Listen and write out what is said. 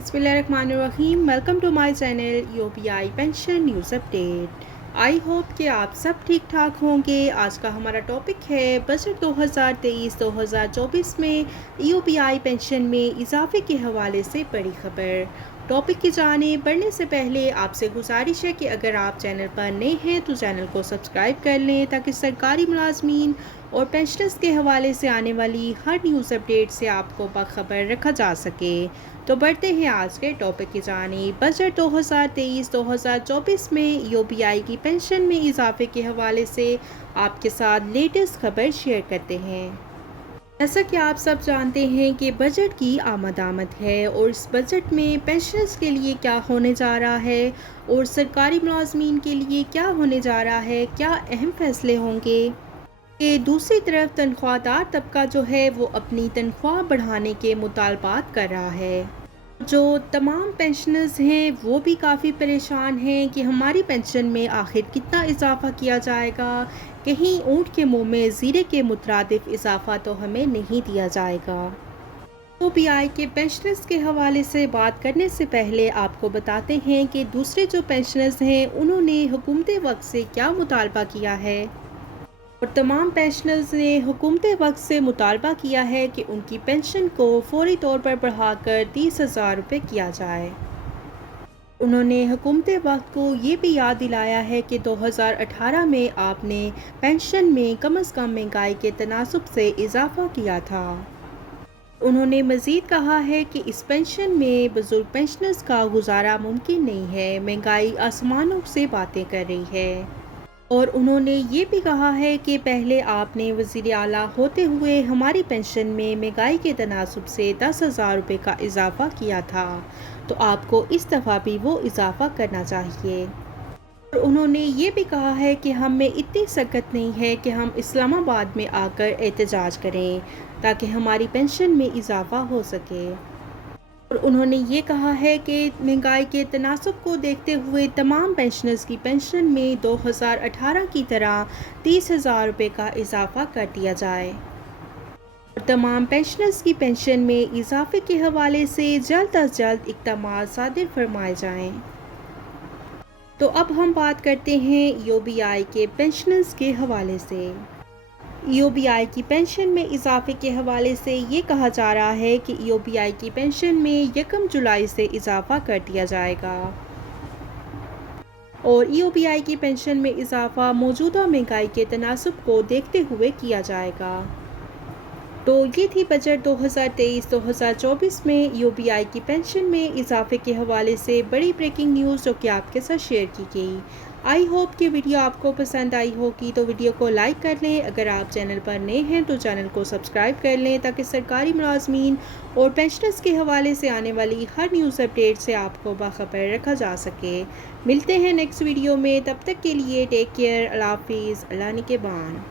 बिस्मिल्लाहिर्रहमानिर्रहीम। Welcome to my channel UPI pension news update. I hope कि आप सब ठीक ठाक होंगे। आज का हमारा टॉपिक है बजट 2023-2024 में यूपीआई पेंशन में इजाफे के हवाले से बड़ी खबर। टॉपिक की जानिब बढ़ने से पहले आपसे गुजारिश है कि अगर आप चैनल पर नए हैं तो चैनल को सब्सक्राइब कर लें ताकि सरकारी मुलाजमीन और पेंशनर्स के हवाले से आने वाली हर न्यूज़ अपडेट से आपको बाखबर रखा जा सके। तो बढ़ते हैं आज के टॉपिक की जानिब। बजट 2023-2024 में यूपीआई की पेंशन में इजाफे के हवाले से आपके साथ लेटेस्ट खबर शेयर करते हैं। जैसा कि आप सब जानते हैं कि बजट की आमद है और इस बजट में पेंशनर्स के लिए क्या होने जा रहा है और सरकारी मुलाजमीन के लिए क्या होने जा रहा है, क्या अहम फैसले होंगे। कि दूसरी तरफ तनख्वाहदार तबका जो है वो अपनी तनख्वाह बढ़ाने के मुतालबात कर रहा है। जो तमाम पेंशनर्स हैं वो भी काफ़ी परेशान हैं कि हमारी पेंशन में आखिर कितना इजाफा किया जाएगा। कहीं ऊँट के मुंह में ज़ीरे के मुतरादिफ इजाफा तो हमें नहीं दिया जाएगा। यूपीआई के पेंशनर्स के हवाले से बात करने से पहले आपको बताते हैं कि दूसरे जो पेंशनर्स हैं उन्होंने हुकूमत वक्त से क्या मुतालबा किया है। और तमाम पेंशनर्स ने हुकूमत वक्त से मुतालबा किया है कि उनकी पेंशन को फौरी तौर पर बढ़ाकर 30,000 रुपये किया जाए। उन्होंने हुकूमत वक्त को ये भी याद दिलाया है कि 2018 में आपने पेंशन में कम अज़ कम महंगाई के तनासब से इजाफा किया था। उन्होंने मज़ीद कहा है कि इस पेंशन में बुजुर्ग पेंशनर्स का गुजारा मुमकिन नहीं है, महंगाई आसमानों से बातें कर रही है। और उन्होंने ये भी कहा है कि पहले आपने वज़ीर आला होते हुए हमारी पेंशन में महंगाई के तनासब से 10,000 रुपये का इजाफ़ा किया था, तो आपको इस दफ़ा भी वो इजाफ़ा करना चाहिए। और उन्होंने ये भी कहा है कि हम में इतनी सकत नहीं है कि हम इस्लामाबाद में आकर एहतजाज करें ताकि हमारी पेंशन में इजाफ़ा हो सके। और उन्होंने ये कहा है कि महंगाई के तनासब को देखते हुए तमाम पेंशनर्स की पेंशन में 2018 की तरह 30,000 रुपये का इजाफा कर दिया जाए और तमाम पेंशनर्स की पेंशन में इजाफे के हवाले से जल्द अज जल्द इक़दाम सादिर फरमाए जाएं। तो अब हम बात करते हैं यूपीआई के पेंशनर्स के हवाले से। यूपीआई की पेंशन में इजाफे के हवाले से ये कहा जा रहा है कि यूपीआई की पेंशन में 1 जुलाई से इजाफा कर दिया जाएगा और यूपीआई की पेंशन में इजाफा मौजूदा महंगाई के तनासब को देखते हुए किया जाएगा। तो ये थी बजट 2023-2024 में यूपीआई की पेंशन में इजाफे के हवाले से बड़ी ब्रेकिंग न्यूज़ जो कि आपके साथ शेयर की गई। आई होप कि वीडियो आपको पसंद आई होगी, तो वीडियो को लाइक कर लें। अगर आप चैनल पर नए हैं तो चैनल को सब्सक्राइब कर लें ताकि सरकारी मुलाजमीन और पेंशनर्स के हवाले से आने वाली हर न्यूज़ अपडेट से आपको बाखबर रखा जा सके। मिलते हैं नेक्स्ट वीडियो में, तब तक के लिए टेक केयर, अल्लाह हाफिज़, अल्लाह निगहबान।